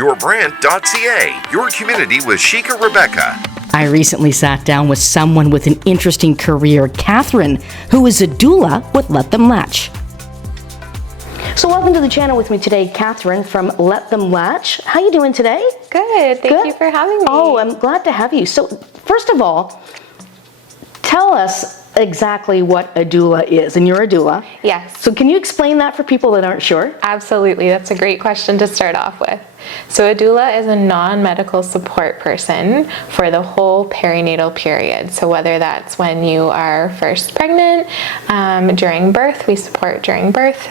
yourbrand.ca, your community with Sheikha Rebecca. I recently sat down with someone with an interesting career, Kathryn, who is a doula with Them Latch. So welcome to the channel with me today, Kathryn from Them Latch. How you doing today? Good. Thank you for having me. Oh, I'm glad to have you. So first of all, tell us exactly what a doula is, and you're a doula. Yes. So can you explain that for people that aren't sure? Absolutely. That's a great question to start off with. So a doula is a non-medical support person for the whole perinatal period. So whether that's when you are first pregnant, during birth, we support during birth,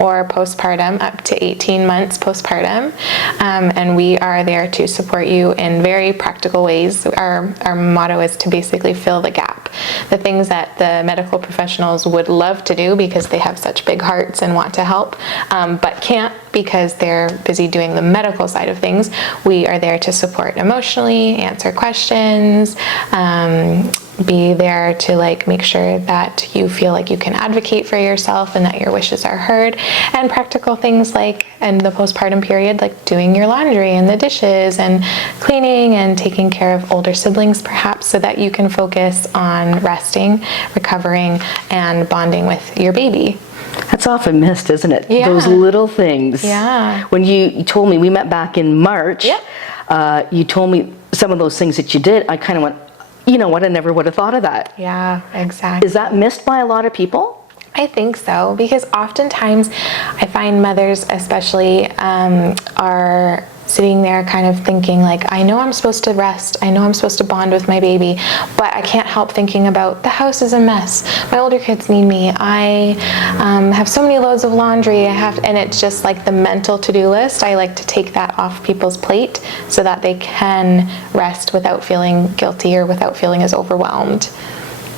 or postpartum up to 18 months postpartum. And we are there to support you in very practical ways. Our motto is to basically fill the gap. The things that the medical professionals would love to do because they have such big hearts and want to help, but can't because they're busy doing the medical side of things. We are there to support emotionally, answer questions, be there to make sure that you feel like you can advocate for yourself and that your wishes are heard, and practical things like in the postpartum period, like doing your laundry and the dishes and cleaning and taking care of older siblings perhaps, so that you can focus on resting, recovering, and bonding with your baby. That's often missed, isn't it? Yeah. Those little things. Yeah. When you told me, we met back in March, Yep. You told me some of those things that you did, I kind of went, you know what, I never would have thought of that. Yeah, exactly. Is that missed by a lot of people? I think so, because oftentimes I find mothers especially are sitting there kind of thinking I know I'm supposed to rest, I know I'm supposed to bond with my baby, but I can't help thinking about the house is a mess, my older kids need me, I have so many loads of laundry, and it's just the mental to-do list. I like to take that off people's plate so that they can rest without feeling guilty or without feeling as overwhelmed.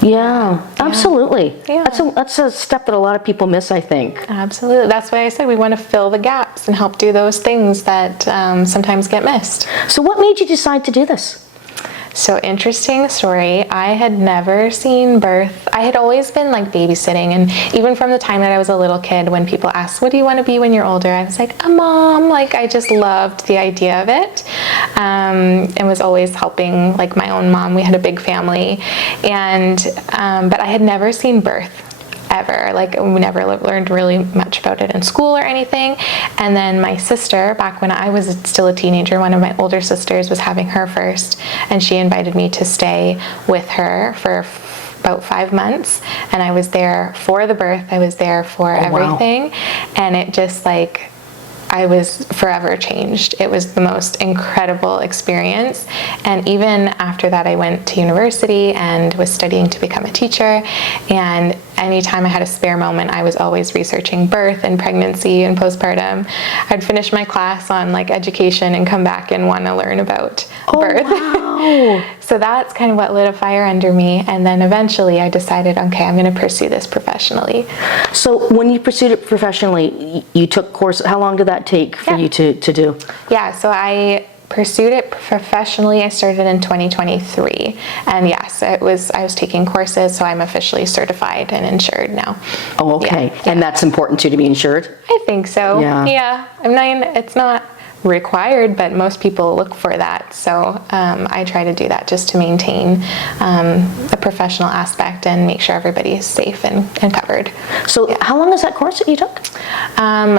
Yeah, absolutely. Yeah. That's a step that a lot of people miss, I think. Absolutely. That's why I said we want to fill the gaps and help do those things that sometimes get missed. So what made you decide to do this? So interesting story. I had never seen birth. I had always been babysitting, and even from the time that I was a little kid, when people asked, what do you want to be when you're older? I was like, a mom. I just loved the idea of it, and was always helping my own mom. We had a big family, and but I had never seen birth. Ever. We never learned really much about it in school or anything. And then my sister, back when I was still a teenager, one of my older sisters was having her first, and she invited me to stay with her for about 5 months, and I was there for the birth, I was there for everything. Wow. And it just I was forever changed. It was the most incredible experience. And even after that, I went to university and was studying to become a teacher. And anytime I had a spare moment, I was always researching birth and pregnancy and postpartum. I'd finish my class on education and come back and want to learn about birth. Wow. So that's kind of what lit a fire under me. And then eventually I decided, okay, I'm going to pursue this professionally. So when you pursued it professionally, you took course. How long did that take for you to do? Yeah, so I pursued it professionally. I started in 2023, and yes, I was taking courses, so I'm officially certified and insured now. Oh, okay. Yeah. And that's important too, to be insured? I think so. Yeah. I mean, it's not required, but most people look for that. So I try to do that just to maintain a professional aspect and make sure everybody is safe and covered. So how long is that course that you took?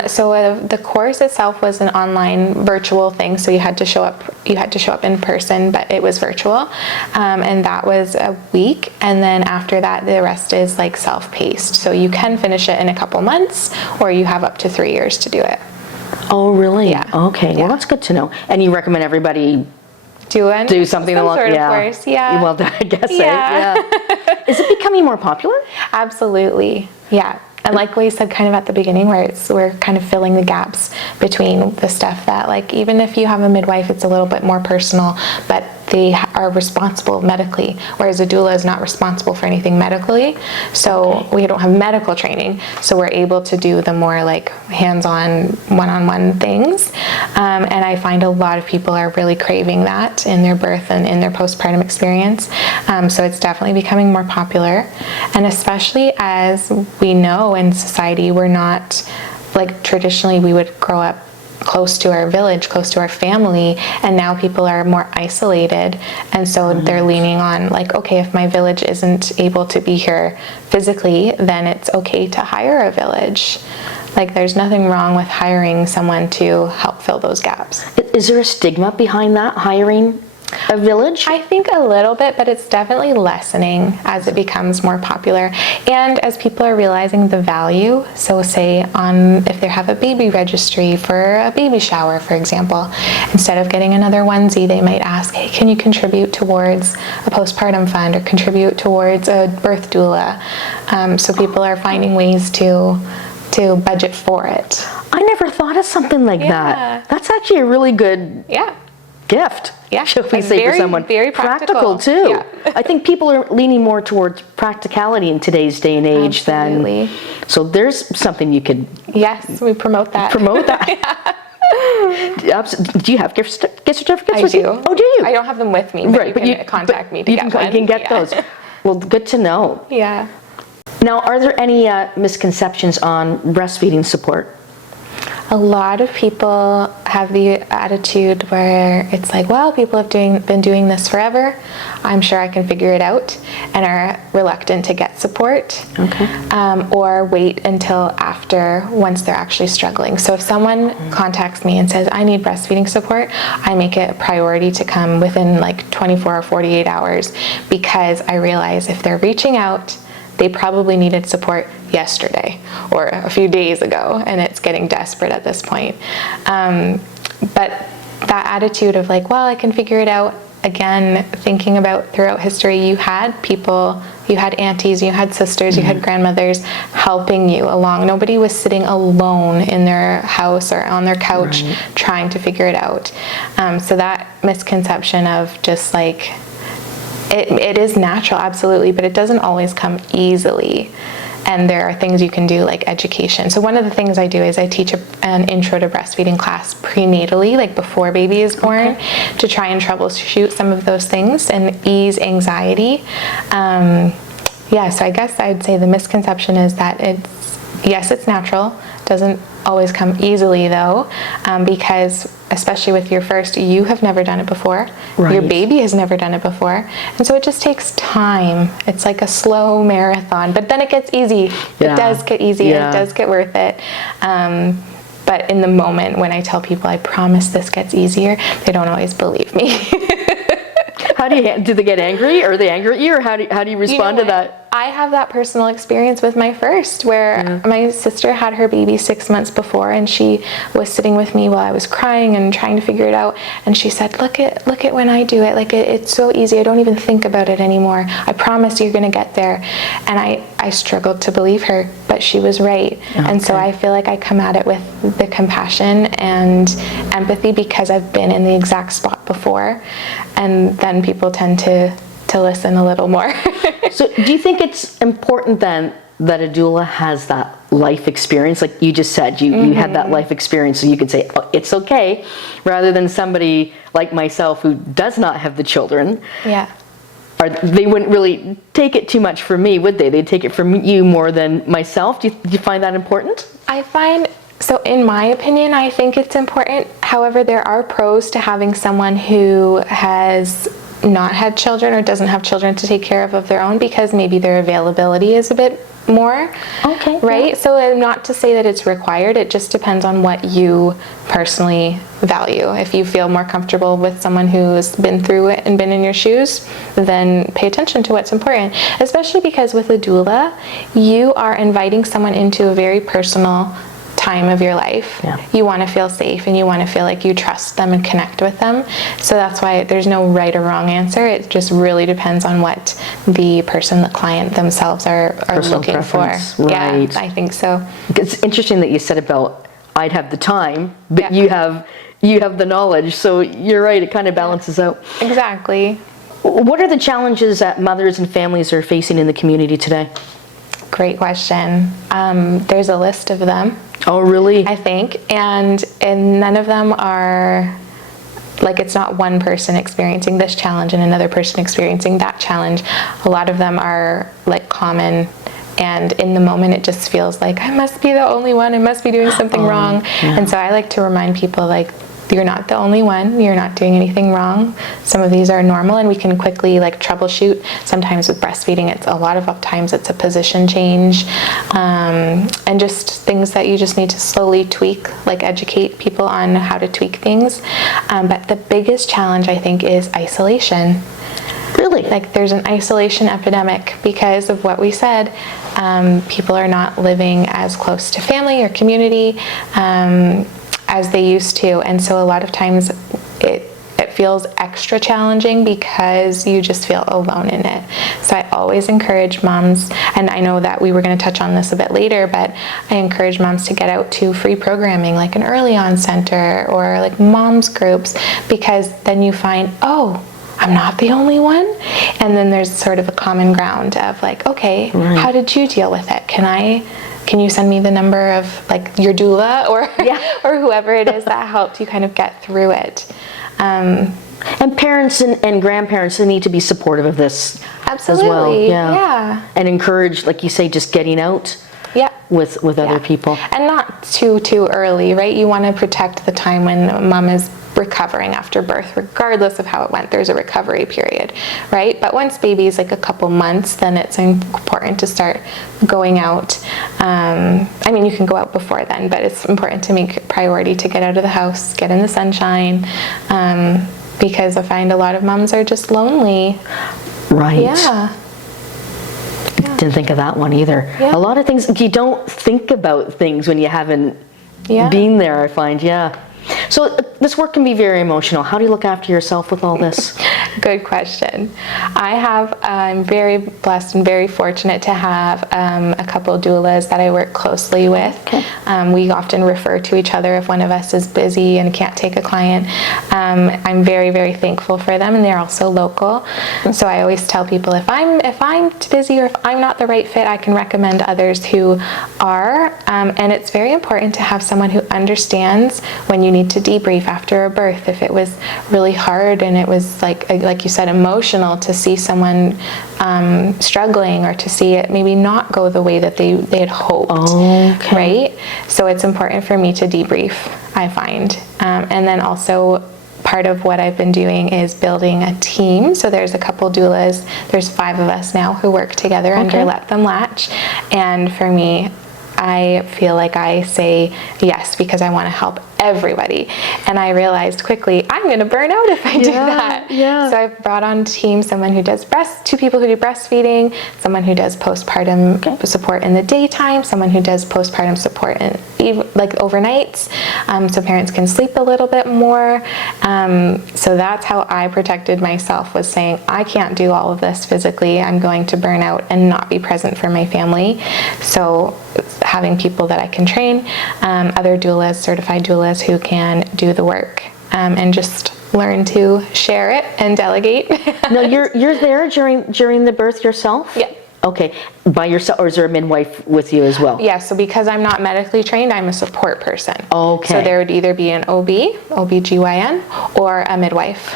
So the course itself was an online virtual thing. So you had to show up in person, but it was virtual. And that was a week. And then after that, the rest is self-paced. So you can finish it in a couple months, or you have up to 3 years to do it. Oh, really? Yeah. Okay. Yeah. Well, that's good to know. And you recommend everybody do something along sort of course. Yeah. Well, I guess yeah. Is it becoming more popular? Absolutely. Yeah. And like we said kind of at the beginning, where we're kind of filling the gaps between the stuff that even if you have a midwife, it's a little bit more personal, but they are responsible medically, whereas a doula is not responsible for anything medically. So we don't have medical training, so we're able to do the more hands-on, one-on-one things. And I find a lot of people are really craving that in their birth and in their postpartum experience. So it's definitely becoming more popular, and especially as we know in society, we're not traditionally we would grow up close to our village, close to our family, and now people are more isolated, and so they're leaning on like, okay, if my village isn't able to be here physically, then it's okay to hire a village. Like, there's nothing wrong with hiring someone to help fill those gaps. Is there a stigma behind that, hiring a village? I think a little bit, but it's definitely lessening as it becomes more popular, and as people are realizing the value. So say if they have a baby registry for a baby shower, for example, instead of getting another onesie, they might ask, hey, can you contribute towards a postpartum fund or contribute towards a birth doula? So people are finding ways to budget for it. I never thought of something like that. That's actually a really good gift. Yeah, Should we say, for someone very practical too. Yeah. I think people are leaning more towards practicality in today's day and age. Absolutely. So there's something you could. Yes, we promote that. Do you have gift certificates? I with do. you? Oh, do you? I don't have them with me, but you can contact me to get one. You can get those. Well, good to know. Yeah. Now, are there any misconceptions on breastfeeding support? A lot of people have the attitude where it's like, well, people have been doing this forever, I'm sure I can figure it out, and are reluctant to get support. Or wait until after, once they're actually struggling. So if someone contacts me and says, I need breastfeeding support, I make it a priority to come within like 24 or 48 hours, because I realize if they're reaching out, they probably needed support yesterday or a few days ago, and it's getting desperate at this point. But that attitude of like, well, I can figure it out, again, thinking about throughout history, you had people, you had aunties, you had sisters, you had grandmothers helping you along. Nobody was sitting alone in their house or on their couch trying to figure it out. So that misconception of just like, it is natural, absolutely, but it doesn't always come easily. And there are things you can do like education. So one of the things I do is I teach an intro to breastfeeding class prenatally, like before baby is born, to try and troubleshoot some of those things and ease anxiety. So I guess I'd say the misconception is that it's natural, doesn't always come easily though, because especially with your first, you have never done it before. Your baby has never done it before. And so it just takes time. It's like a slow marathon, but then it gets easy. It does get easy and it does get worth it. But in the moment when I tell people, I promise this gets easier, they don't always believe me. How do they get angry? Are they angry at you, or how do you respond to that? I have that personal experience with my first, where my sister had her baby 6 months before, and she was sitting with me while I was crying and trying to figure it out, and she said, look at when I do it, like it's so easy, I don't even think about it anymore, I promise you're gonna get there. And I struggled to believe her, but she was right. And so I feel like I come at it with the compassion and empathy, because I've been in the exact spot before, and then people tend to listen a little more. So do you think it's important then that a doula has that life experience? Like you just said, you had that life experience, so you could say, oh, it's okay, rather than somebody like myself who does not have the children. They wouldn't really take it too much from me, would they? They'd take it from you more than myself. Do you find that important? So in my opinion, I think it's important. However, there are pros to having someone who has not had children or doesn't have children to take care of their own, because maybe their availability is a bit more. Right? So not to say that it's required, it just depends on what you personally value. If you feel more comfortable with someone who's been through it and been in your shoes, then pay attention to what's important. Especially because with a doula, you are inviting someone into a very personal time of your life. You want to feel safe, and you want to feel like you trust them and connect with them. So that's why there's no right or wrong answer. It just really depends on what the client themselves are looking for. Yeah, I think so. It's interesting that you said about I'd have the time, but you have the knowledge. So you're right, it kind of balances out. Exactly. What are the challenges that mothers and families are facing in the community today? Great question. There's a list of them. Oh, really? I think, and none of them are like, it's not one person experiencing this challenge and another person experiencing that challenge. A lot of them are like common And in the moment, it just feels like, I must be the only one. I must be doing something wrong. Yeah. And so I like to remind people, like, you're not the only one. You're not doing anything wrong. Some of these are normal, and we can quickly like troubleshoot. Sometimes with breastfeeding, it's a lot of times it's a position change, and just things that you just need to slowly tweak, like educate people on how to tweak things. But the biggest challenge, I think, is isolation. Really? Like, there's an isolation epidemic because of what we said. People are not living as close to family or community as they used to, and so a lot of times it feels extra challenging because you just feel alone in it. So I always encourage moms, and I know that we were going to touch on this a bit later, but I encourage moms to get out to free programming like an early on center or like moms groups, because then you find, oh, I'm not the only one. And then there's sort of a common ground of like, okay, how did you deal with it? Can you send me the number of like your doula or or whoever it is that helped you kind of get through it? And parents and grandparents need to be supportive of this Absolutely. as well. Yeah. And encourage, like you say, just getting out with other people. And not too early, right? You want to protect the time when mom is recovering after birth, regardless of how it went. There's a recovery period, right? But once baby is like a couple months, then it's important to start going out. I mean, you can go out before then, but it's important to make it priority to get out of the house, get in the sunshine, because I find a lot of moms are just lonely. Right. Yeah. Didn't think of that one either. Yeah. A lot of things, you don't think about things when you haven't been there, I find. So this work can be very emotional. How do you look after yourself with all this? Good question. I'm very blessed and very fortunate to have a couple doulas that I work closely with. We often refer to each other if one of us is busy and can't take a client. I'm very, very thankful for them, and they're also local. So I always tell people, if I'm busy or if I'm not the right fit, I can recommend others who are. And it's very important to have someone who understands when you need to debrief after a birth. If it was really hard and it was like you said, emotional to see someone struggling, or to see it maybe not go the way that they had hoped, right? So it's important for me to debrief, I find. And then also part of what I've been doing is building a team. So there's a couple doulas, there's 5 of us now who work together under Let Them Latch. And for me, I feel like I say yes because I want to help everybody. And I realized quickly, I'm going to burn out if I do that. So I've brought on team, someone who does 2 people who do breastfeeding, someone who does postpartum support in the daytime, someone who does postpartum support in like overnights, so parents can sleep a little bit more. So that's how I protected myself, was saying, I can't do all of this physically. I'm going to burn out and not be present for my family. So having people that I can train, other doulas, certified doulas who can do the work, and just learn to share it and delegate. No, you're there during the birth yourself? Yeah. Okay, by yourself, or is there a midwife with you as well? Yeah, so because I'm not medically trained, I'm a support person. Okay. So there would either be an OB/GYN, or a midwife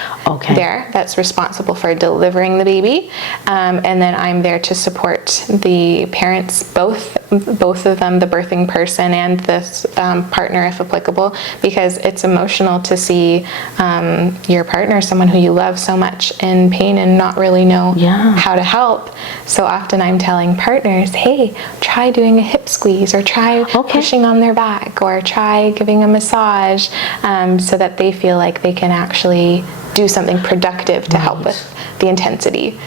there that's responsible for delivering the baby. And then I'm there to support the parents, both of them, the birthing person and this partner if applicable, because it's emotional to see your partner, someone who you love so much, in pain and not really know how to help. So often I'm telling partners, hey, try doing a hip squeeze, or try pushing on their back, or try giving a massage, so that they feel like they can actually do something productive to help with the intensity.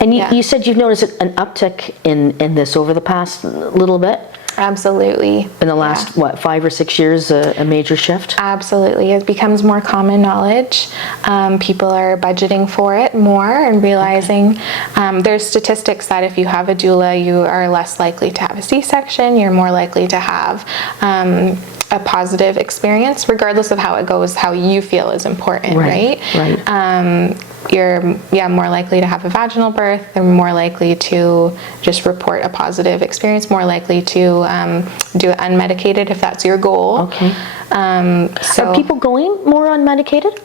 And you said you've noticed an uptick in this over the past little bit? Absolutely. In the last, 5 or 6 years, a major shift? Absolutely. It becomes more common knowledge. People are budgeting for it more and realizing there's statistics that if you have a doula, you are less likely to have a C-section, you're more likely to have a positive experience, regardless of how it goes. How you feel is important, right? You're more likely to have a vaginal birth. They're more likely to just report a positive experience, more likely to do it unmedicated if that's your goal. Are people going more unmedicated?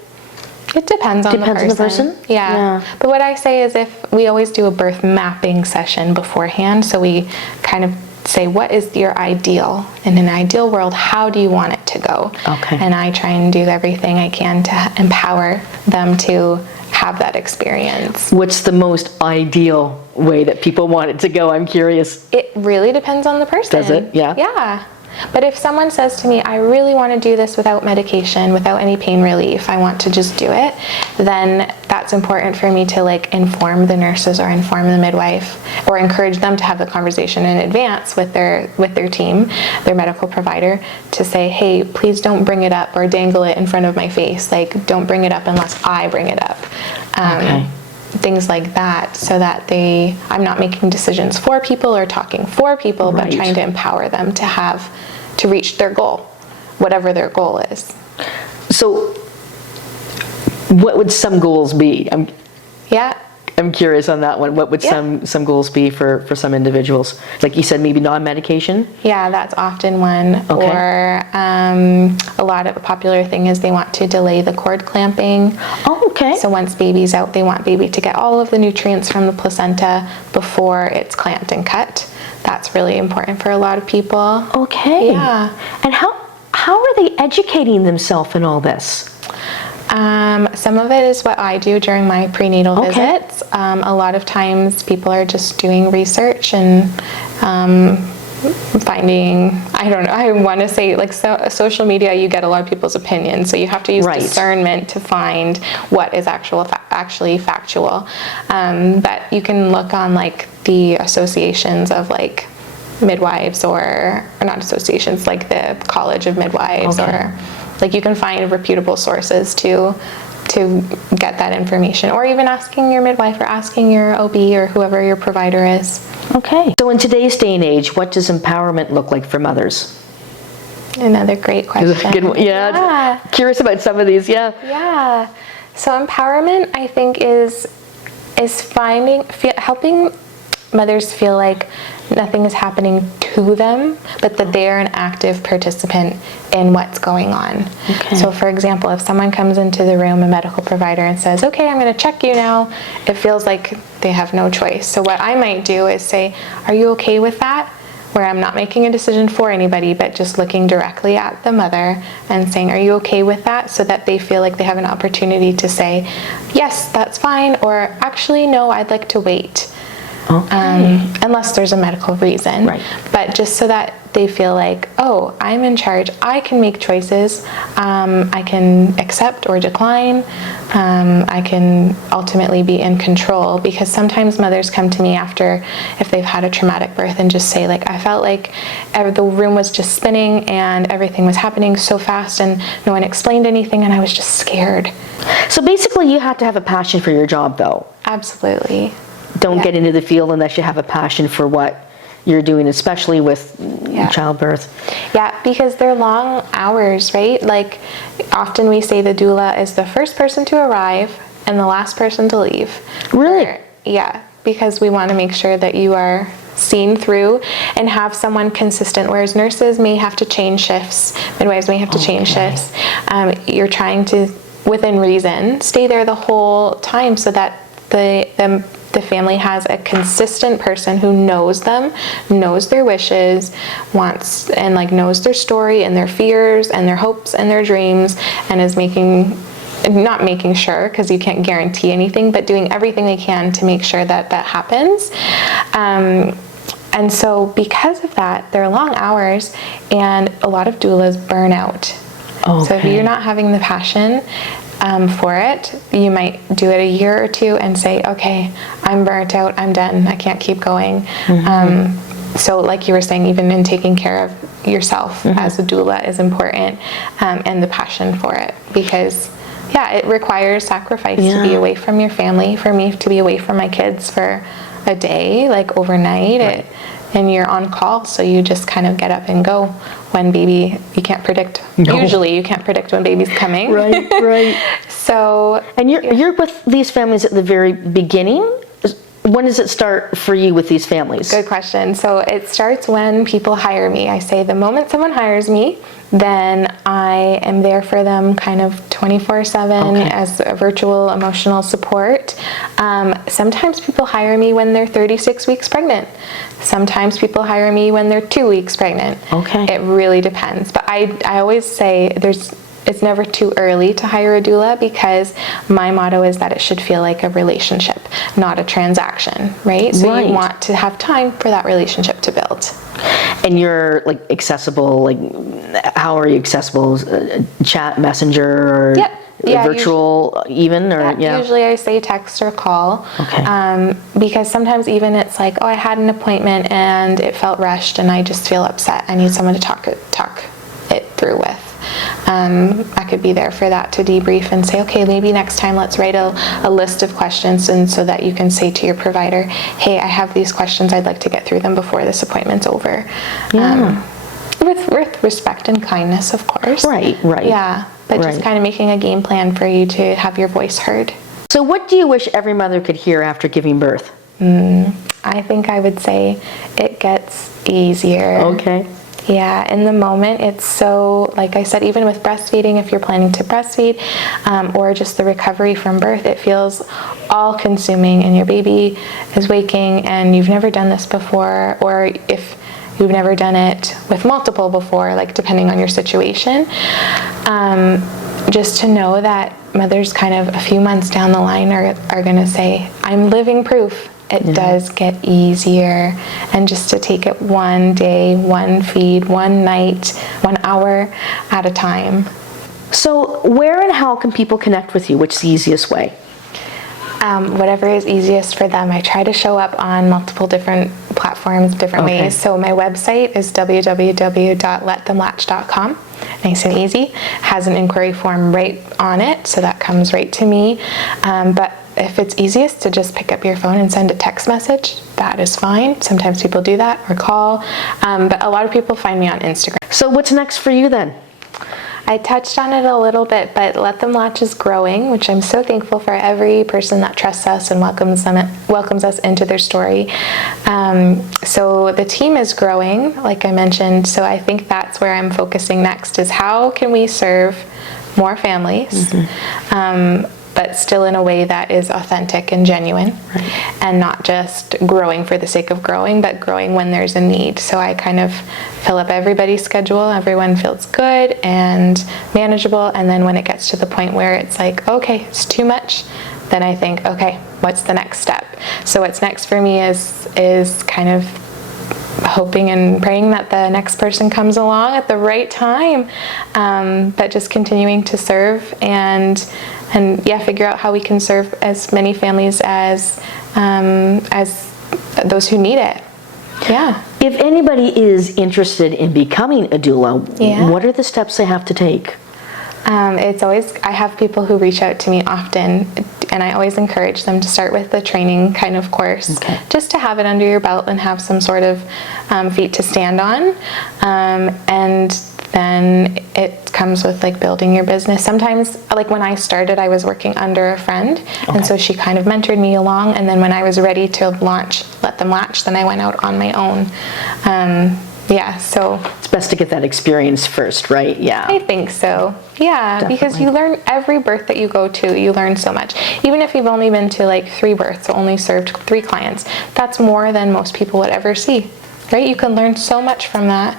It depends on Depends on the person? Yeah. But what I say is if we always do a birth mapping session beforehand, so we kind of say, what is your ideal? In an ideal world, how do you want it to go? Okay. And I try and do everything I can to empower them to have that experience. What's the most ideal way that people want it to go? I'm curious. It really depends on the person. Does it? Yeah. Yeah. But if someone says to me, I really want to do this without medication, without any pain relief, I want to just do it, then that's important for me to like inform the nurses or inform the midwife or encourage them to have the conversation in advance with their team, their medical provider, to say, hey, please don't bring it up or dangle it in front of my face. Like, don't bring it up unless I bring it up. Okay. Things like that, so that I'm not making decisions for people or talking for people, Right. but trying to empower them to reach their goal, whatever their goal is. So what would some goals be? I'm curious on that one. What would some goals be for some individuals? Like you said, maybe non-medication? Yeah, that's often one. Okay. Or a lot of a popular thing is they want to delay the cord clamping. Oh, okay. So once baby's out, they want baby to get all of the nutrients from the placenta before it's clamped and cut. That's really important for a lot of people. Okay. Yeah. And how are they educating themselves in all this? Some of it is what I do during my prenatal Okay. visits. A lot of times people are just doing research and finding, I don't know, I want to say like social media, you get a lot of people's opinions. So you have to use Right. discernment to find what is actually factual. But you can look on like the associations of like midwives or not associations, like the College of Midwives, Okay. or like you can find reputable sources to get that information, or even asking your midwife or asking your OB or whoever your provider is. Okay. So in today's day and age, what does empowerment look like for mothers? Another great question. Good one. Yeah. Curious about some of these. Yeah. Yeah. So empowerment, I think, is helping mothers feel like nothing is happening to them, but that they are an active participant in what's going on. Okay. So for example, if someone comes into the room, a medical provider, and says, okay, I'm going to check you now, it feels like they have no choice. So what I might do is say, are you okay with that? Where I'm not making a decision for anybody, but just looking directly at the mother and saying, are you okay with that? So that they feel like they have an opportunity to say, yes, that's fine, or actually, no, I'd like to wait. Okay. Unless there's a medical reason. Right. But just so that they feel like, oh, I'm in charge, I can make choices, I can accept or decline, I can ultimately be in control. Because sometimes mothers come to me after, if they've had a traumatic birth, and just say like, I felt like the room was just spinning and everything was happening so fast and no one explained anything and I was just scared. So basically you have to have a passion for your job though. Absolutely. Don't Yeah. get into the field unless you have a passion for what you're doing, especially with childbirth. Yeah, because they're long hours, right? Like often we say the doula is the first person to arrive and the last person to leave. Really? Yeah, because we want to make sure that you are seen through and have someone consistent, whereas nurses may have to change shifts, midwives may have to change shifts. You're trying to, within reason, stay there the whole time so that the family has a consistent person who knows them, knows their wishes, wants and like knows their story and their fears and their hopes and their dreams, and is not making sure, because you can't guarantee anything, but doing everything they can to make sure that that happens. And so because of that, they're long hours, and a lot of doulas burn out. Okay. So if you're not having the passion for it, you might do it a year or two and say, okay, I'm burnt out, I'm done, I can't keep going. So like you were saying, even in taking care of yourself as a doula is important, and the passion for it, because it requires sacrifice to be away from your family. For me to be away from my kids for a day, like overnight, Right. And you're on call, so you just kind of get up and go when baby, you can't predict. No. Usually you can't predict when baby's coming. Right, right. So, And you're with these families at the very beginning? When does it start for you with these families? good question. So it starts when people hire me. I say the moment someone hires me, then I am there for them kind of 24/7 Okay. as a virtual emotional support. Sometimes people hire me when they're 36 weeks pregnant. Sometimes people hire me when they're 2 weeks pregnant. Okay. It really depends. But I always say it's never too early to hire a doula, because my motto is that it should feel like a relationship, not a transaction, right? So Right. you want to have time for that relationship to build. And you're like accessible, like how are you accessible? Chat, messenger, or Yep. Yeah, virtual even, or yeah? Usually I say text or call. Okay. Because sometimes even it's like, oh, I had an appointment and it felt rushed and I just feel upset. I need someone to talk it through with. I could be there for that, to debrief and say, okay, maybe next time let's write a list of questions, and so that you can say to your provider, hey, I have these questions, I'd like to get through them before this appointment's over. Yeah. With respect and kindness, of course. Right. Yeah, but just Right. kind of making a game plan for you to have your voice heard. So what do you wish every mother could hear after giving birth? I think I would say it gets easier. Okay. Yeah, in the moment, it's so, like I said, even with breastfeeding, if you're planning to breastfeed, or just the recovery from birth, it feels all consuming, and your baby is waking and you've never done this before, or if you've never done it with multiple before, like depending on your situation, just to know that mothers kind of a few months down the line are going to say, I'm living proof. It does get easier, and just to take it one day, one feed, one night, 1 hour at a time. So where and how can people connect with you? Which is the easiest way? Whatever is easiest for them. I try to show up on multiple different platforms, different Okay. ways. So my website is www.letthemlatch.com. Nice and easy. Has an inquiry form right on it, so that comes right to me. But if it's easiest to just pick up your phone and send a text message, that is fine. Sometimes people do that, or call. But a lot of people find me on Instagram. So what's next for you then? I touched on it a little bit, but Let Them Latch is growing, which I'm so thankful for every person that trusts us and welcomes us into their story. So the team is growing, like I mentioned, so I think that's where I'm focusing next, is how can we serve more families, but still in a way that is authentic and genuine, and not just growing for the sake of growing, but growing when there's a need. So I kind of fill up everybody's schedule, everyone feels good and manageable, and then when it gets to the point where it's like, okay, it's too much, then I think, okay, what's the next step? So what's next for me is kind of hoping and praying that the next person comes along at the right time, but just continuing to serve and yeah, figure out how we can serve as many families as those who need it. Yeah. If anybody is interested in becoming a doula, what are the steps they have to take? I have people who reach out to me often, and I always encourage them to start with the training kind of course, just to have it under your belt and have some sort of feet to stand on. And then it comes with like building your business. Sometimes, like when I started, I was working under a friend, and so she kind of mentored me along, and then when I was ready to launch Let Them Latch, then I went out on my own. Yeah, so It's best to get that experience first, right? Yeah. I think so. Yeah, because Definitely. you learn every birth that you go to, you learn so much. Even if you've only been to like 3 births, so only served 3 clients, that's more than most people would ever see, right? You can learn so much from that.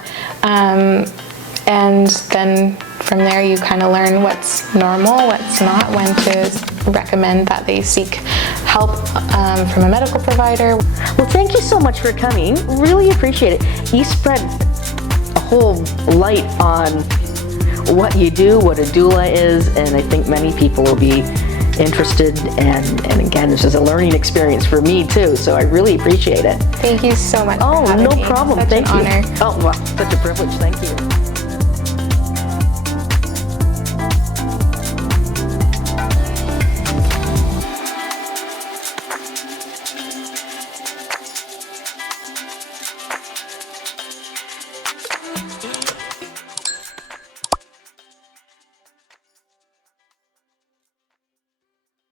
And then from there you kind of learn what's normal, what's not, when to recommend that they seek help from a medical provider. Well, thank you so much for coming. Really appreciate it. You spread a whole light on what you do, what a doula is, and I think many people will be interested, and again, this is a learning experience for me too, so I really appreciate it. Thank you so much for having no me. problem. Such Thank an you. honor. Oh, well, such a privilege. Thank you.